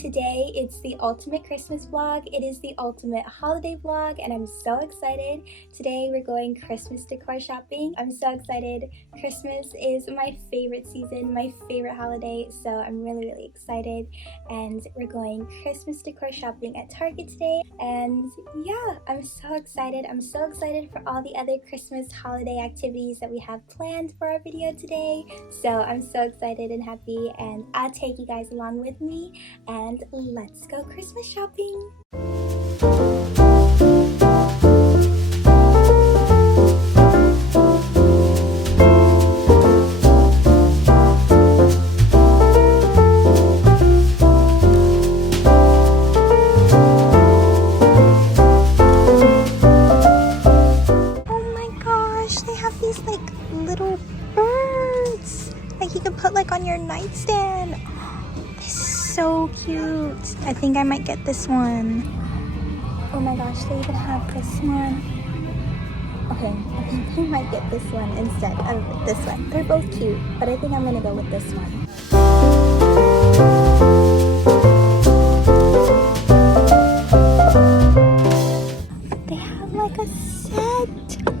Today it's the ultimate Christmas vlog. It is the ultimate holiday vlog and I'm so excited. Today we're going Christmas decor shopping. I'm so excited. Christmas is my favorite season, my favorite holiday, so I'm really excited. And we're going Christmas decor shopping at Target today. And yeah, I'm so excited. I'm so excited for all the other Christmas holiday activities that we have planned for our video today. So I'm so excited and happy, and I'll take you guys along with me and let's go Christmas shopping. Oh my gosh, they have these like little birds that you can put like on your nightstand. So cute. I think I might get this one. Oh my gosh, they even have this one. Okay, I think I might get this one instead of this one. They're both cute, but I think I'm gonna go with this one. They have like a set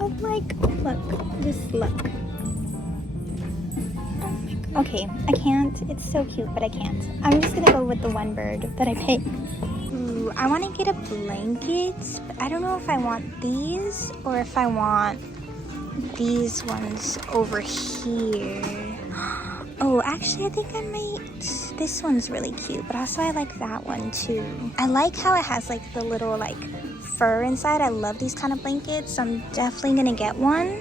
of like, look, just look. Okay, I can't. It's so cute, but I can't. I'm just gonna go with the one bird that I picked. Ooh, I want to get a blanket, but I don't know if I want these or if I want these ones over here. Oh, actually, I think I might. This one's really cute, but also I like that one too. I like how it has like the little like fur inside. I love these kind of blankets, so I'm definitely gonna get one.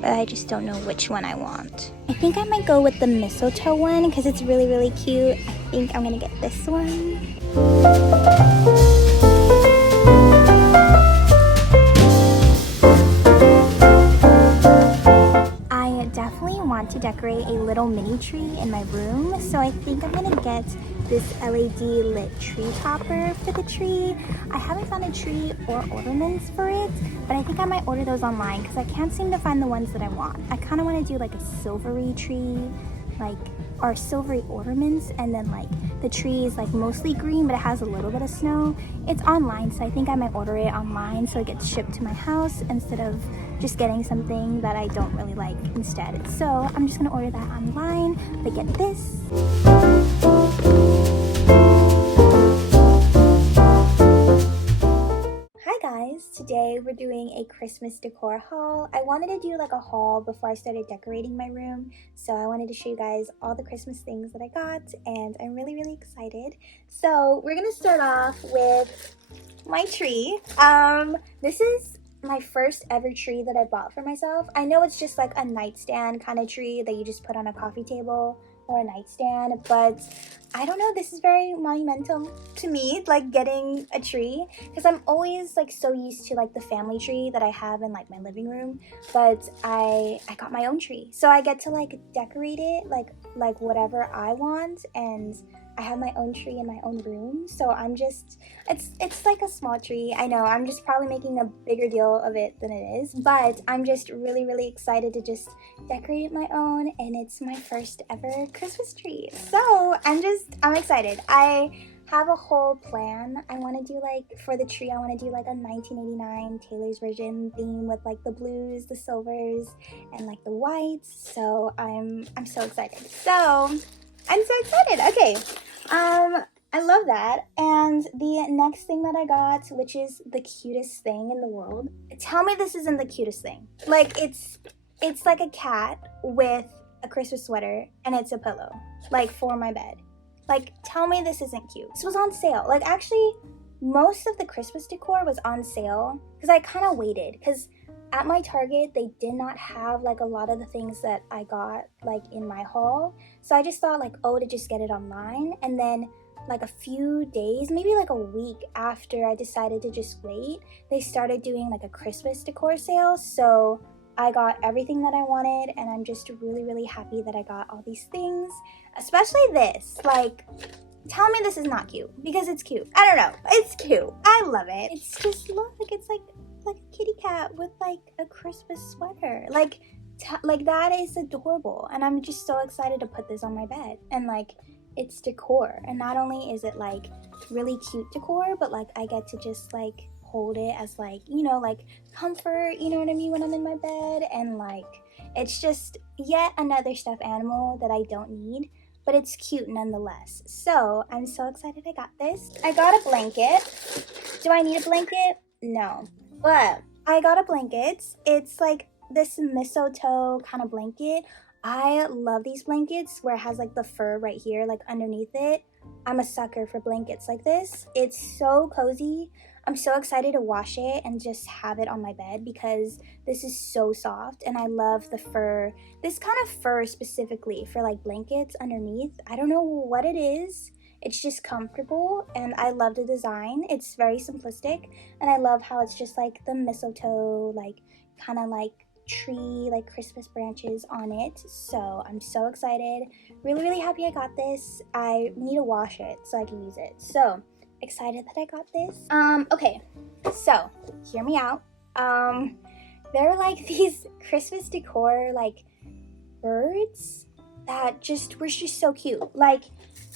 But I just don't know which one I want. I think I might go with the mistletoe one because it's really cute. I think I'm gonna get this one. I definitely want to decorate a little mini tree in my room, so I think I'm gonna get this LED lit tree topper for the tree. I haven't found a tree or ornaments for it, but I think I might order those online because I can't seem to find the ones that I want. I kind of want to do like a silvery tree, like, or silvery ornaments, and then like the tree is like mostly green but it has a little bit of snow. It's online, so I think I might order it online so it gets shipped to my house instead of just getting something that I don't really like instead. So I'm just gonna order that online, but get this. Today we're doing a Christmas decor haul. I wanted to do like a haul before I started decorating my room, so I wanted to show you guys all the Christmas things that I got, and I'm really excited. So we're gonna start off with my tree. This is my first ever tree that I bought for myself. I know it's just like a nightstand kind of tree that you just put on a coffee table or a nightstand, but I don't know, this is very monumental to me, like getting a tree, because I'm always like so used to like the family tree that I have in like my living room, but I got my own tree, so I get to like decorate it like whatever I want, and I have my own tree in my own room. So I'm just, it's like a small tree. I know I'm just probably making a bigger deal of it than it is, but I'm just really excited to just decorate it my own, and it's my first ever Christmas tree. So I'm excited. I have a whole plan. I want to do like, for the tree, I want to do like a 1989 Taylor's version theme with like the blues, the silvers, and like the whites. So I'm so excited. Okay, I love that. And the next thing that I got, which is the cutest thing in the world. Tell me this isn't the cutest thing. Like it's like a cat with a Christmas sweater and it's a pillow, like for my bed. Like, tell me this isn't cute. This was on sale. Like, actually, most of the Christmas decor was on sale because I kind of waited, because at my Target, they did not have like a lot of the things that I got like in my haul. So I just thought like, oh, to just get it online. And then like a few days, maybe like a week after I decided to just wait, they started doing like a Christmas decor sale. So I got everything that I wanted, and I'm just really happy that I got all these things, especially this. Like, tell me this is not cute, because it's cute. I don't know, it's cute. I love it. It's just, look, it's like a kitty cat with like a Christmas sweater. Like that is adorable, and I'm just so excited to put this on my bed. And like, it's decor. And not only is it like really cute decor, but like I get to just like hold it as like, you know, like comfort, you know what I mean, when I'm in my bed. And like it's just yet another stuffed animal that I don't need, but it's cute nonetheless. So I'm so excited I got this. I got a blanket. Do I need a blanket? No, but I got a blanket. It's like this mistletoe kind of blanket. I love these blankets where it has like the fur right here, like underneath it. I'm a sucker for blankets like this. It's so cozy. I'm so excited to wash it and just have it on my bed because this is so soft, and I love the fur. This kind of fur specifically for like blankets underneath. I don't know what it is. It's just comfortable, and I love the design. It's very simplistic, and I love how it's just like the mistletoe, like kind of like tree, like Christmas branches on it. So I'm so excited. Really, really happy I got this. I need to wash it so I can use it. So excited that I got this. Okay, so hear me out. There are like these Christmas decor like birds that were just so cute. Like,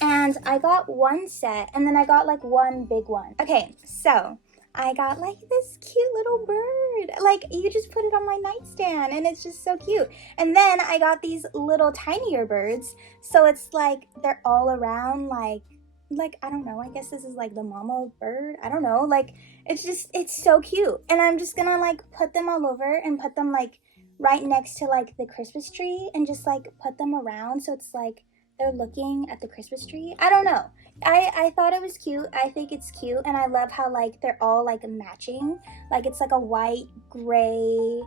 and I got one set, and then I got like one big one. Okay, so I got like this cute little bird. Like, you just put it on my nightstand, and it's just so cute. And then I got these little tinier birds, so it's like they're all around, like I don't know, I guess this is like the mama bird, I don't know, like it's so cute. And I'm just gonna like put them all over and put them like right next to like the Christmas tree, and just like put them around so it's like they're looking at the Christmas tree. I don't know, I thought it was cute. I think it's cute, and I love how like they're all like matching, like it's like a white, gray,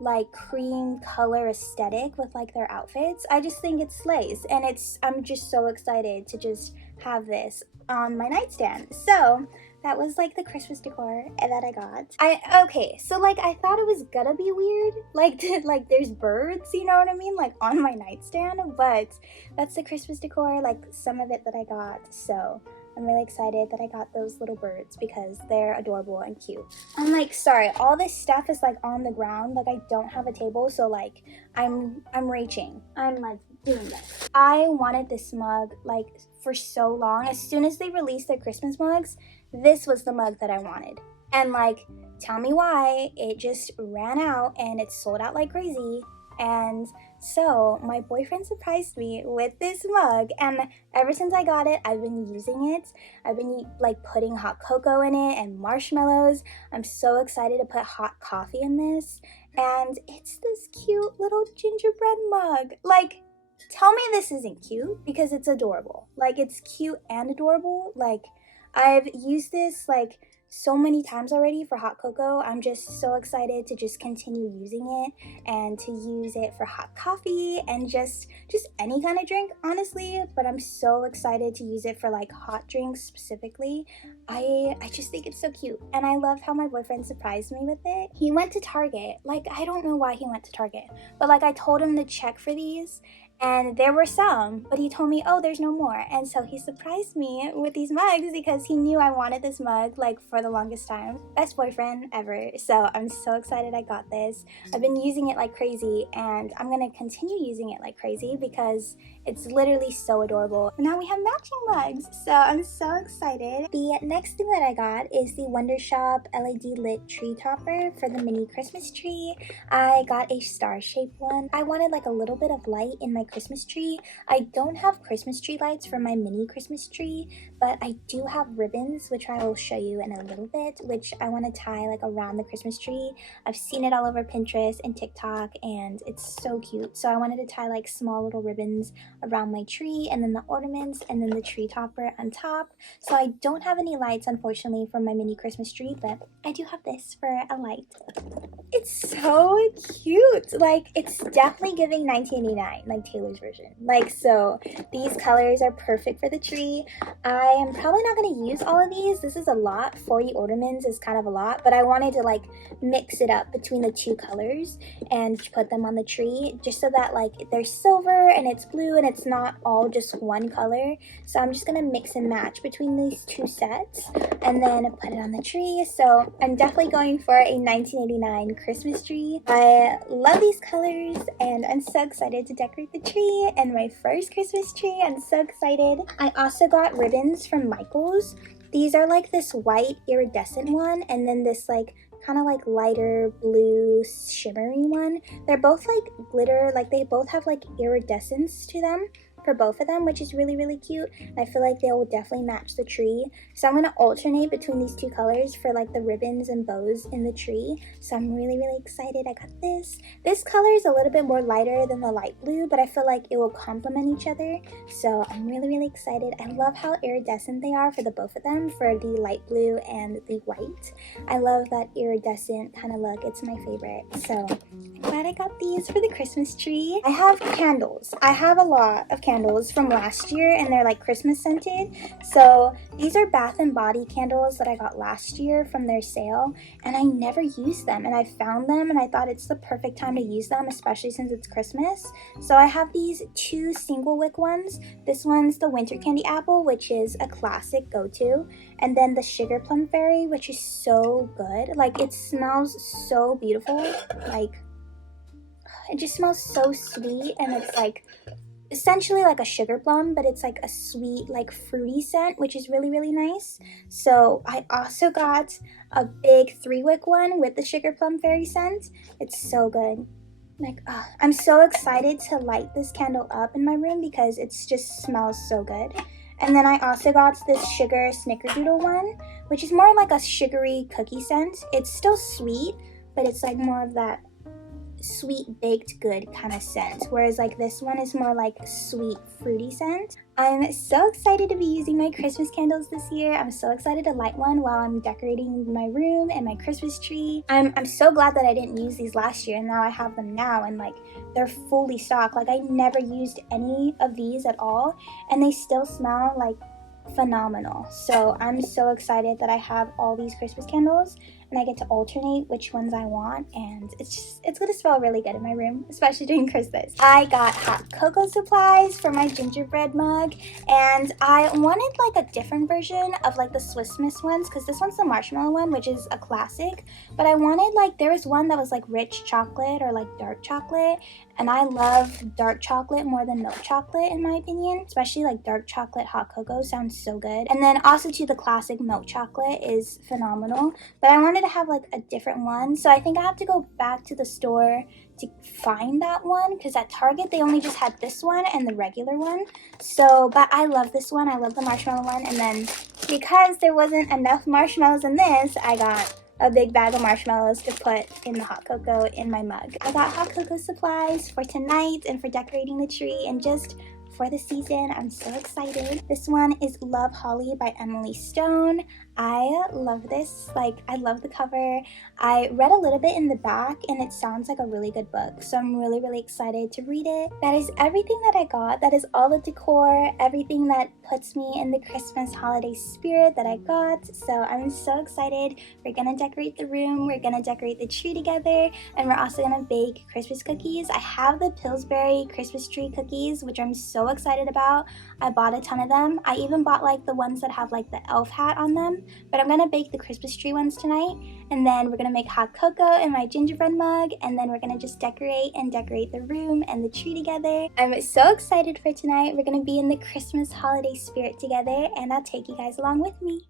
like cream color aesthetic with like their outfits. I just think it slays, and I'm just so excited to just have this on my nightstand. So that was like the Christmas decor that I got. Okay, so like I thought it was gonna be weird, like like there's birds, you know what I mean, like on my nightstand, but that's the Christmas decor, like some of it that I got. So I'm really excited that I got those little birds because they're adorable and cute. I'm like, sorry, all this stuff is like on the ground, like I don't have a table, so like I'm reaching. I'm like doing this. I wanted this mug like for so long. As soon as they released their Christmas mugs, this was the mug that I wanted. And like, tell me why, it just ran out and it sold out like crazy. And so my boyfriend surprised me with this mug, and ever since I got it, I've been using it. I've been like putting hot cocoa in it and marshmallows. I'm so excited to put hot coffee in this, and it's this cute little gingerbread mug. Like, tell me this isn't cute, because it's adorable. Like, it's cute and adorable. Like, I've used this like so many times already for hot cocoa. I'm just so excited to just continue using it, and to use it for hot coffee and just any kind of drink, honestly. But I'm so excited to use it for like hot drinks specifically. I just think it's so cute, and I love how my boyfriend surprised me with it. He went to Target. Like, I don't know why he went to Target, but like I told him to check for these, and there were some, but he told me, oh, there's no more. And so he surprised me with these mugs because he knew I wanted this mug like for the longest time. Best boyfriend ever. So I'm so excited I got this. I've been using it like crazy, and I'm gonna continue using it like crazy because it's literally so adorable. Now we have matching mugs, so I'm so excited. The next thing that I got is the Wonder Shop LED lit tree topper for the mini Christmas tree. I got a star-shaped one. I wanted like a little bit of light in my Christmas tree. I don't have Christmas tree lights for my mini Christmas tree, but I do have ribbons, which I will show you in a little bit, which I want to tie like around the Christmas tree. I've seen it all over Pinterest and TikTok, and it's so cute. So I wanted to tie like small little ribbons around my tree, and then the ornaments, and then the tree topper on top. So I don't have any lights, unfortunately, for my mini Christmas tree, but I do have this for a light. It's so cute. Like, it's definitely giving 1989, like Taylor's version. Like, so these colors are perfect for the tree. I am probably not going to use all of these. This is a lot. 40 ornaments is kind of a lot, but I wanted to like mix it up between the two colors and put them on the tree just so that like there's silver and it's blue and it's not all just one color. So I'm just going to mix and match between these two sets and then put it on the tree. So I'm definitely going for a 1989 Christmas tree. I love these colors and I'm so excited to decorate the tree and my first Christmas tree. I'm so excited. I also got ribbons from Michael's. These are like this white iridescent one and then this like kind of like lighter blue shimmery one. They're both like glitter, like they both have like iridescence to them for both of them, which is really, really cute. And I feel like they will definitely match the tree. So I'm going to alternate between these two colors for like the ribbons and bows in the tree. So I'm really, really excited. I got this. This color is a little bit more lighter than the light blue, but I feel like it will complement each other. So I'm really, really excited. I love how iridescent they are for the both of them, for the light blue and the white. I love that iridescent kind of look. It's my favorite. So I'm glad I got these for the Christmas tree. I have candles. I have a lot of candles from last year and they're like Christmas scented. So these are Bath and Body candles that I got last year from their sale and I never used them and I found them and I thought it's the perfect time to use them, especially since it's Christmas. So I have these two single wick ones. This one's the Winter Candy Apple, which is a classic go-to, and then the Sugar Plum Fairy, which is so good. Like it smells so beautiful. Like it just smells so sweet and it's like essentially like a sugar plum, but it's like a sweet, like fruity scent, which is really, really nice. So I also got a big 3-wick one with the Sugar Plum Fairy scent. It's so good. Like, I'm so excited to light this candle up in my room because it just smells so good. And then I also got this Sugar Snickerdoodle one, which is more like a sugary cookie scent. It's still sweet, but it's like more of that sweet baked good kind of scent, whereas like this one is more like sweet fruity scent. I'm so excited to be using my Christmas candles this year. I'm so excited to light one while I'm decorating my room and my Christmas tree. I'm so glad that I didn't use these last year and now I have them now and like they're fully stocked. Like I never used any of these at all and they still smell like phenomenal. So I'm so excited that I have all these Christmas candles and I get to alternate which ones I want, and it's gonna smell really good in my room, especially during Christmas. I got hot cocoa supplies for my gingerbread mug, and I wanted like a different version of like the Swiss Miss ones because this one's the marshmallow one, which is a classic, but I wanted like, there was one that was like rich chocolate or like dark chocolate, and I love dark chocolate more than milk chocolate in my opinion, especially like dark chocolate hot cocoa sounds so good. And then also too, the classic milk chocolate is phenomenal, but I wanted to have like a different one, so I think I have to go back to the store to find that one because at Target they only just had this one and the regular one. So but I love this one. I love the marshmallow one, and then because there wasn't enough marshmallows in this, I got a big bag of marshmallows to put in the hot cocoa in my mug. I got hot cocoa supplies for tonight and for decorating the tree and just for the season. I'm so excited. This one is Love Holly by Emily Stone. I love this. Like, I love the cover. I read a little bit in the back and it sounds like a really good book, so I'm really, really excited to read it. That is everything that I got. That is all the decor, everything that puts me in the Christmas holiday spirit that I got. So I'm so excited. We're gonna decorate the room, we're gonna decorate the tree together, and we're also gonna bake Christmas cookies. I have the Pillsbury Christmas tree cookies, which I'm so excited about. I bought a ton of them. I even bought like the ones that have like the elf hat on them, but I'm gonna bake the Christmas tree ones tonight, and then we're gonna make hot cocoa in my gingerbread mug, and then we're gonna just decorate the room and the tree together. I'm so excited for tonight. We're gonna be in the Christmas holiday spirit together, and I'll take you guys along with me.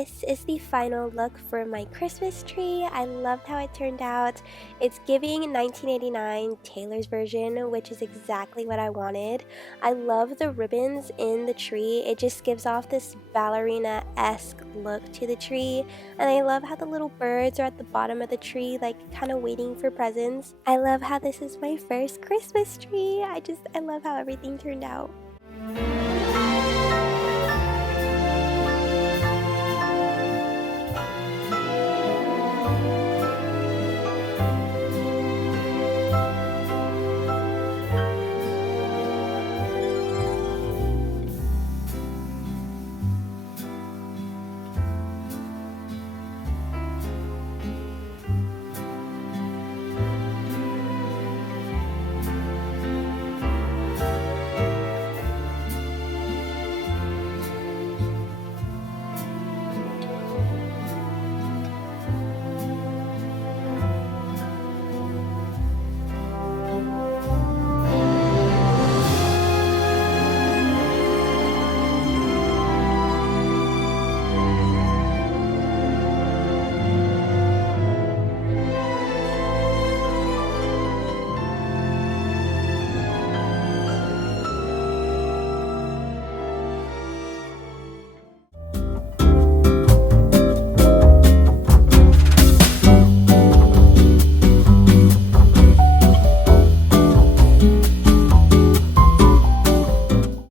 this is the final look for my Christmas tree. I loved how it turned out. It's giving 1989 Taylor's version, which is exactly what I wanted. I love the ribbons in the tree. It just gives off this ballerina-esque look to the tree. And I love how the little birds are at the bottom of the tree, like kind of waiting for presents. I love how this is my first Christmas tree. I love how everything turned out.